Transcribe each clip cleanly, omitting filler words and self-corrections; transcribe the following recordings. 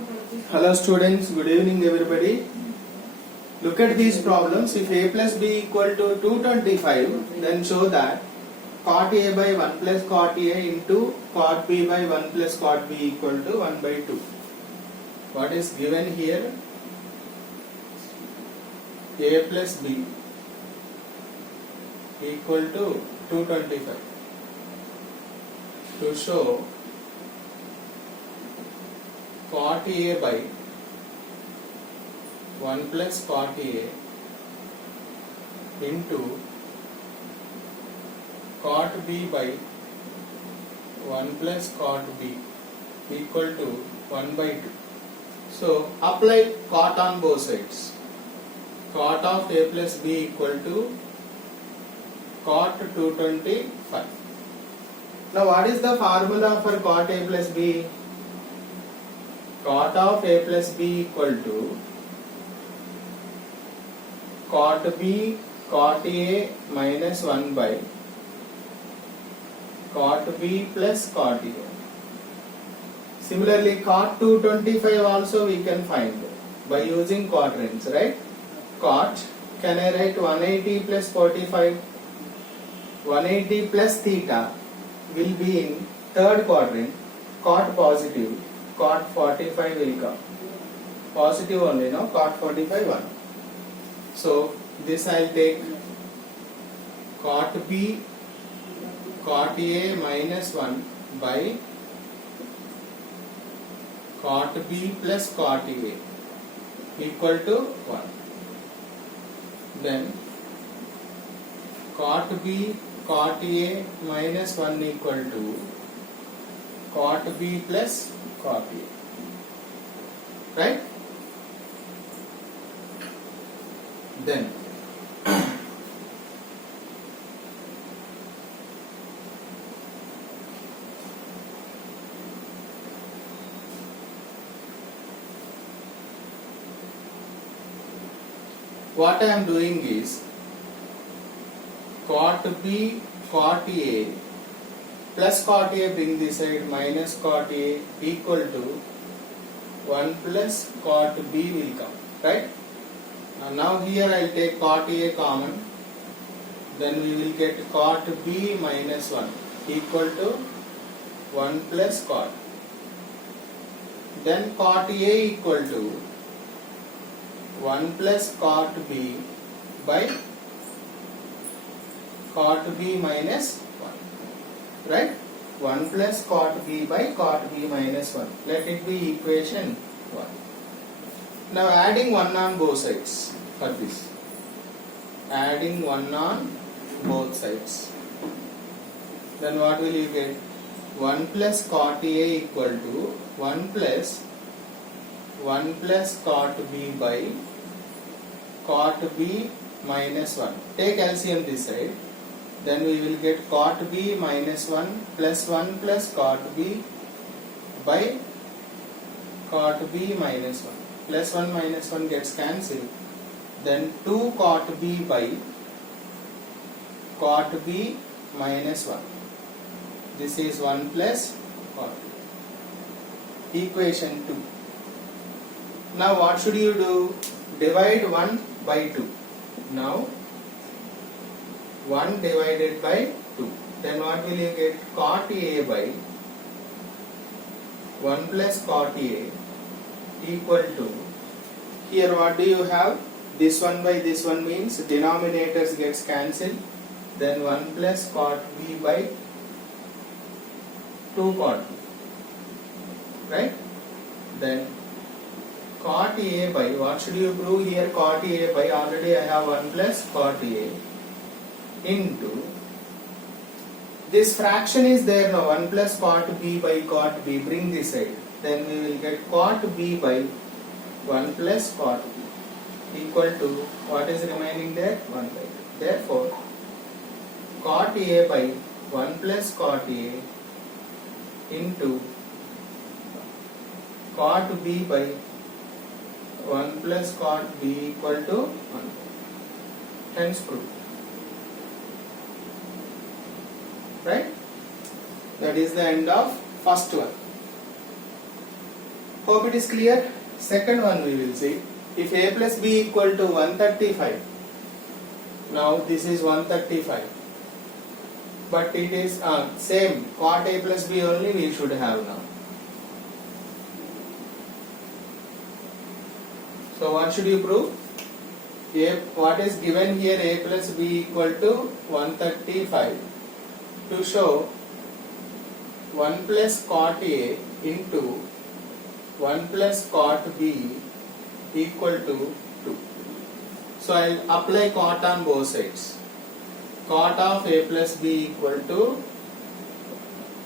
Hello students, good evening everybody. Look at these problems. If a plus b equal to 225, then show that cot a by 1 plus cot a into cot b by 1 plus cot b equal to 1 by 2. What is given here? A plus b equal to 225. To show cot a by 1 plus cot a into cot b by 1 plus cot b equal to 1 by 2. So apply cot on both sides. Cot of a plus b equal to cot 225. Now what is the formula for cot a plus b? Cot of a plus b equal to cot b cot a minus 1 by cot b plus cot a. Similarly, cot 225 also we can find by using quadrants, right? Cot, can I write 180 plus 45? 180 plus theta will be in third quadrant. Cot positive, cot 45 will come. Positive only, no? Cot 45 1. So this I will take cot b cot a minus 1 by cot b plus cot a equal to 1. Then cot b cot a minus 1 equal to cot b plus cot a. Right? Then what I am doing is cot b cot a plus cot a, bring this side, minus cot a equal to 1 plus cot b will come, right? Now here I will take cot a common, then we will get cot b minus 1 equal to 1 plus cot. Then cot a equal to 1 plus cot b by cot b minus 1, right? 1 plus cot b by cot b minus 1. Let it be equation 1. Now adding 1 on both sides for this. Adding 1 on both sides. Then what will you get? 1 plus cot a equal to 1 plus cot b by cot b minus 1. Take LCM this side. Then we will get cot b minus 1 plus cot b by cot b minus 1. Plus 1 minus 1 gets cancelled. Then 2 cot b by cot b minus 1. This is 1 plus cot b. Equation 2. Now what should you do? Divide 1 by 2. Now 1 divided by 2. Then what will you get? Cot a by 1 plus cot a equal to, here what do you have? This one by this one means denominators gets cancelled. Then 1 plus cot b by 2 cot b. Right? Then cot a by, what should you prove here? Cot a by, already I have 1 plus cot a into, this fraction is there now, 1 plus cot b by cot b, bring this side. Then we will get cot b by 1 plus cot b equal to, what is remaining there? 1 by 2. Therefore, cot a by 1 plus cot a into cot b by 1 plus cot b equal to 1. Hence proved. Right? That is the end of first one. Hope it is clear. Second one we will see. If a plus b equal to 135, now this is 135, but it is same cot a plus b only we should have now. So what should you prove? What is given here, a plus b equal to 135. To show 1 plus cot a into 1 plus cot b equal to 2. So I will apply cot on both sides. Cot of a plus b equal to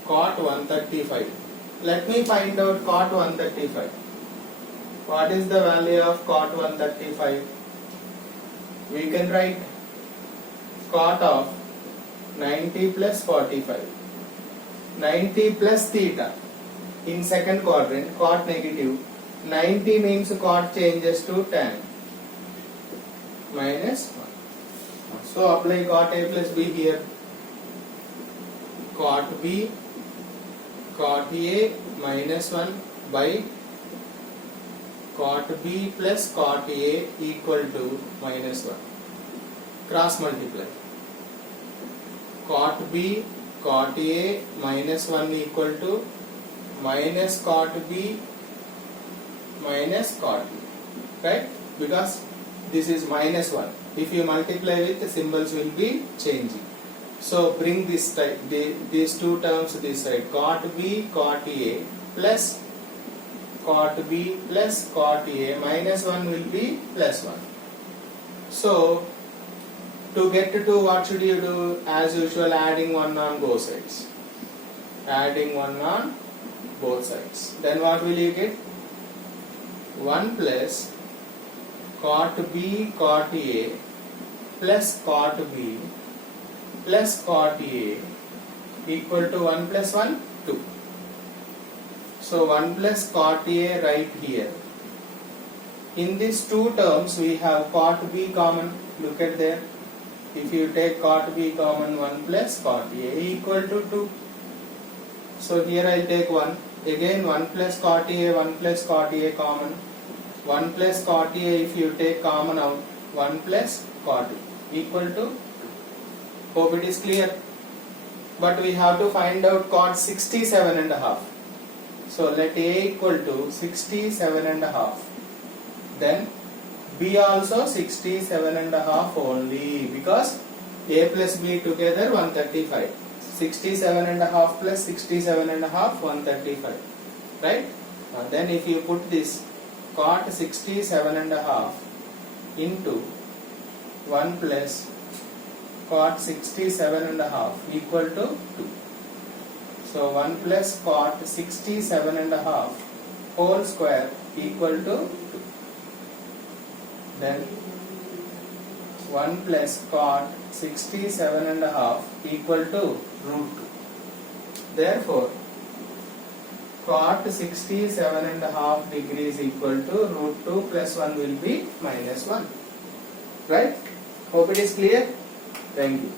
cot 135. Let me find out cot 135. What is the value of cot 135? We can write cot of 90 plus 45. 90 plus theta. In second quadrant, cot negative. 90 means cot changes to tan minus 1. So apply cot a plus b here. Cot b, cot a minus 1 by cot b plus cot a equal to minus 1. Cross multiply. Cot b, cot a minus 1 equal to minus cot b minus cot a. Right? Because this is minus 1. If you multiply with, the symbols will be changing. So bring this type, these two terms this side. Cot b, cot a plus cot b plus cot a minus 1 will be plus 1. So to get to what should you do? As usual, adding 1 on both sides. Adding 1 on both sides. Then what will you get? 1 plus cot b cot a plus cot b plus cot a equal to 1 plus 1, 2. So 1 plus cot a right here. In these two terms we have cot b common. Look at there. If you take cot b common, 1 plus cot a equal to 2. So here I will take 1. Again 1 plus cot a, 1 plus cot a common. 1 plus cot a if you take common out, 1 plus cot a equal to 2. Hope it is clear. But we have to find out cot 67 and a half. So let a equal to 67 and a half. Then b also 67 and a half only, because a plus b together 135. 67 and a half plus 67 and a half, 135. Right? Then if you put this cot 67 and a half into 1 plus cot 67 and a half equal to 2. So 1 plus cot 67 and a half whole square equal to 2. Then 1 plus cot 67 and a half equal to root 2. Therefore, cot 67 and a half degrees equal to root 2 plus 1 will be minus 1. Right? Hope it is clear. Thank you.